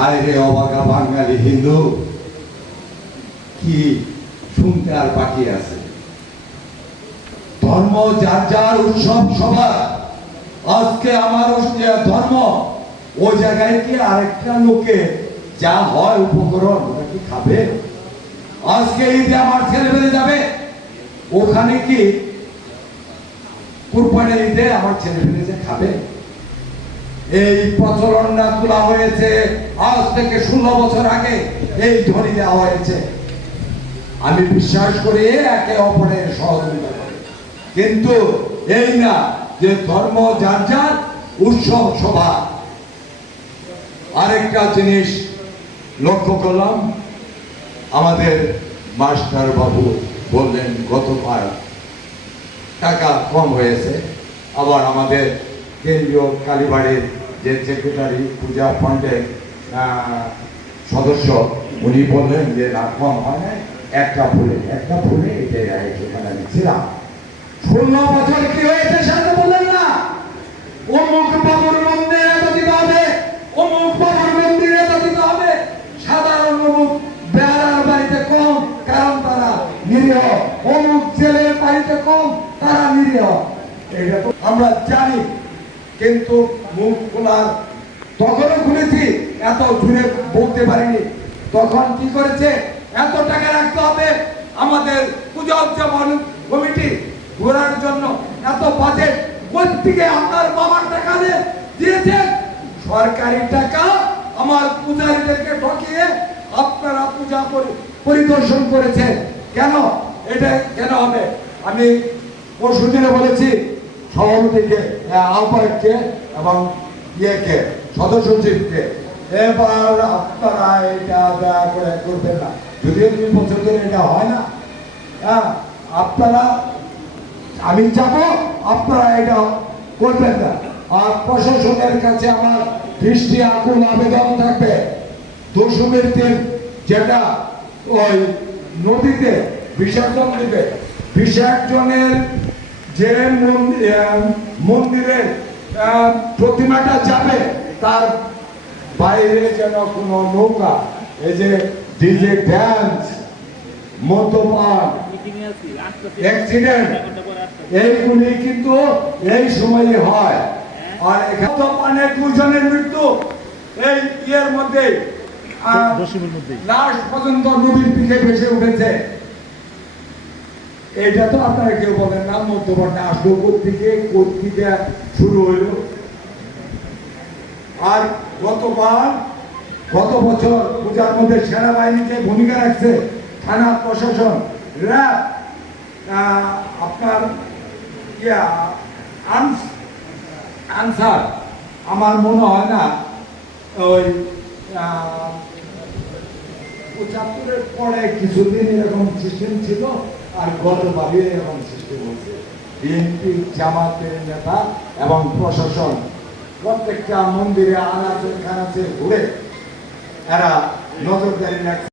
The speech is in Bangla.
আরে রে অবাকা বাঙালি হিন্দু, কি শুনতে আর বাকি আছে? ধর্ম যার যার উৎসব সবার। আজকে আমার ধর্ম, ওই জায়গায় কি আরেকটা লোকে যা হয় উপকরণ ওটা কি খাবে? আজকে ঈদে আমার ছেলে মেয়ে যাবে, ওখানে কি কুরবানি ঈদে আমার ছেলে মেয়ে যে খাবে? এই প্রচলনটা তোলা হয়েছে আজ থেকে 16 বছর আগে, এই ধ্বনি দেওয়া হয়েছে। আমি বিশ্বাস করি একে অপরের সহযোগিতা করে, কিন্তু এই না যে ধর্ম যার যার উৎসব সভা। আরেকটা জিনিস লক্ষ্য করলাম, আমাদের মাস্টার বাবু বললেন গতবার টাকা কম হয়েছে। আবার আমাদের কেন্দ্রীয় কালীবাড়ির যে সেক্রেটারি পূজা ফান্ডের সদস্য উনি বললেন যে না কম হয় না, একটা ফুলে এটাই সেখানে আমি ছিলাম। 16 বছর কি হয়েছে সেটা বললেন না। অমুক বাবুর মন্দিরে এত দিতে হবে, অমুক বাবুর মন্দিরে এত দিতে হবে। সাধারণ অমুক বেড়ার বাড়িতে কম, কারণ তারা নিরীহ। অমুক ছেলের বাড়িতে কম, তারা নিরীহ। এটা তো আমরা জানি, কিন্তু মুখ খোলার তখনও খুলেছি, এত জুড়ে বলতে পারিনি। তখন কি করেছে, এত টাকা রাখতে হবে আমাদের পূজা উদযাপন কমিটি ঘোরার জন্য, এত বাজেট কোথেকে আপনার বাবার টাকা দিয়েছে? সরকারি টাকা আমার পূজারীদেরকে ঠকিয়ে আপনারা পূজা পরিদর্শন করেছে। কেন এটা কেন হবে? আমি পরশুদিনে বলেছি সভাপতিকে, আহ্বায়ককে এবং ইয়েকে, সদস্য সচিবকে, এবার আপনারা এটা দয়া করে করবেন না। যদিও 2 বছর ধরে এটা হয় না, আপনারা, আমি চাবো আপনারা এটা করবেন না। আর প্রশাসনের কাছে আমার দৃষ্টি আকুল আবেদন থাকবে, দশমীর দিন যেটা ওই নদীতে বিসর্জন দিবে, বিসর্জনের যে মন্দিরের প্রতিমাটা যাবে তার বাইরে যেন কোনো নৌকা, এই যে ডিজে ড্যান্স, মদ্যপান, অ্যাক্সিডেন্ট, এইগুলি কিন্তু এই সময়ে হয়। আর এখানে 2 জনের মৃত্যু এই ইয়ের মধ্যে, লাশ পর্যন্ত নদীর দিকে ভেসে উঠেছে। এটা তো আপনারা কেউ বলেন না মধ্যপানটা আসলো কোথেকে শুরু হইল। আর গত বছর পূজার মধ্যে সেনাবাহিনীকে ভূমিকা রাখছে, থানা প্রশাসন, র্যাব, আপনার আনসার। আমার মনে হয় না ওই 75-এর পরে কিছুদিন এরকম সিস্টেম ছিল, আর গতবারই এরকম সিস্টেম হয়েছে। বিএনপি, জামাতের নেতা এবং প্রশাসন প্রত্যেকটা মন্দিরে আনাচে খানাচে ঘুরে এরা নজরদারি রাখছে।